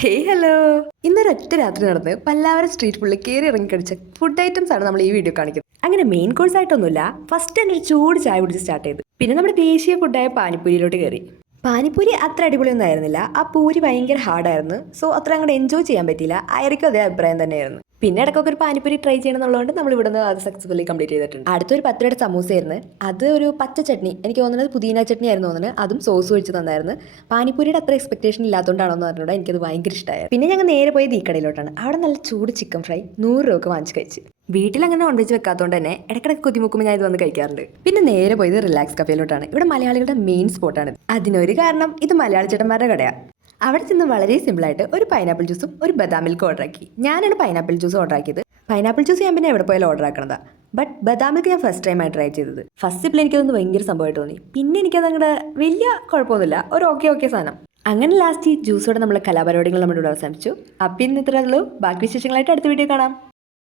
Hey hello. ഇന്നൊരൊറ്റ രാത്രി നടന്ന് Pallavaram street ഫുള്ളിൽ കയറി ഇറങ്ങി കഴിച്ച ഫുഡ് ഐറ്റംസ് ആണ് നമ്മൾ ഈ വീഡിയോ കാണിക്കുന്നത്. അങ്ങനെ മെയിൻ കോഴ്സ് ആയിട്ടൊന്നുമില്ല, ഫസ്റ്റ് തന്നെ ഒരു ചൂട് ചായ കുടിച്ച് സ്റ്റാർട്ട് ചെയ്തു. പിന്നെ നമ്മുടെ ദേശീയ ഫുഡായ പാനിപ്പൂരിയിലോട്ട് കയറി. പാനിപ്പൂരി അത്ര അടിപൊളിയൊന്നും ആയിരുന്നില്ല, ആ പൂരി ഭയങ്കര ഹാർഡായിരുന്നു. സോ അത്ര അങ്ങോട്ട് എൻജോയ് ചെയ്യാൻ പറ്റിയില്ല. ആയിരിക്കും അതേ അഭിപ്രായം തന്നെയായിരുന്നു. പിന്നെ ഇടയ്ക്കൊക്കെ ഒരു പാനിപ്പൂരി ട്രൈ ചെയ്യണമെന്നുള്ളതുകൊണ്ട് നമ്മൾ ഇവിടുന്ന് അത് സക്സസ്ഫുള്ളി കംപ്ലീറ്റ് ചെയ്തിട്ടുണ്ട്. അടുത്തൊരു 10 രൂപയുടെ സമൂസയായിരുന്നു. അത് ഒരു പച്ച ചട്നി, എനിക്ക് തോന്നുന്നത് പുതിന ചട്നി ആയിരുന്നു തോന്നുന്നത്, അതും സോസ് ഒഴിച്ച് തന്നായിരുന്നു. പാനിപ്പൂരിയുടെ അത്ര എക്സ്പെക്ടേഷൻ ഇല്ലാത്തതുകൊണ്ടാണെന്ന് പറഞ്ഞുകൂടാ, എനിക്കത് ഭയങ്കര ഇഷ്ടമായത്. പിന്നെ ഞങ്ങൾ നേരെ പോയത് ഈ കടയിലോട്ടാണ്. അവിടെ നല്ല ചൂട് ചിക്കൻ ഫ്രൈ 100 രൂപക്ക് വാങ്ങിച്ച് കഴിച്ച്. വീട്ടിലങ്ങനെ നോൺ വെജ് വെക്കാത്തതുകൊണ്ട് തന്നെ ഇടയ്ക്കിടയ്ക്ക് കൊതിമുക്കുമ്പോൾ ഞാൻ ഇത് വന്ന് കഴിക്കാറുണ്ട്. പിന്നെ നേരെ പോയത് റിലാക്സ് കഫേയിലോട്ടാണ്. ഇവിടെ മലയാളികളുടെ മെയിൻ സ്പോട്ടാണ്. അതിനൊരു കാരണം ഇത് മലയാളി ചേട്ടന്മാരുടെ കടയാണ്. അവിടെ ചെന്ന് വളരെ സിമ്പിളായിട്ട് ഒരു പൈനാപ്പിൾ ജ്യൂസും ഒരു ബദാം മിൽക്ക് ഓർഡർ ആക്കി. ഞാനാണ് പൈനാപ്പിൾ ജ്യൂസ് ഓർഡർ ആക്കിയത്. പൈനാപ്പിൾ ജ്യൂസ് ഞാൻ പിന്നെ എവിടെ പോയാലും ഓർഡർ ആക്കണതാ. ബട്ട് ബദാം മിൽക്ക് ഞാൻ ഫസ്റ്റ് ടൈമായി ട്രൈ ചെയ്തത്. ഫസ്റ്റ് സിപ്പിൽ എനിക്കതൊന്ന് ഭയങ്കര സംഭവമായിട്ട് തോന്നി. പിന്നെ എനിക്കത് അങ്ങോട്ട് വലിയ കുഴപ്പമൊന്നുമില്ല, ഒരു ഓക്കെ സാധനം. അങ്ങനെ ലാസ്റ്റ് ഈ ജ്യൂസോടെ നമ്മൾ കലാപരിപാടികൾ നമ്മുടെ ഇവിടെ അവസാനിച്ചു. അപ്പം ഇന്ന് ഇത്രയേ ഉള്ളൂ. ബാക്കി വിശേഷങ്ങളായിട്ട് അടുത്ത വീഡിയോ കാണാം.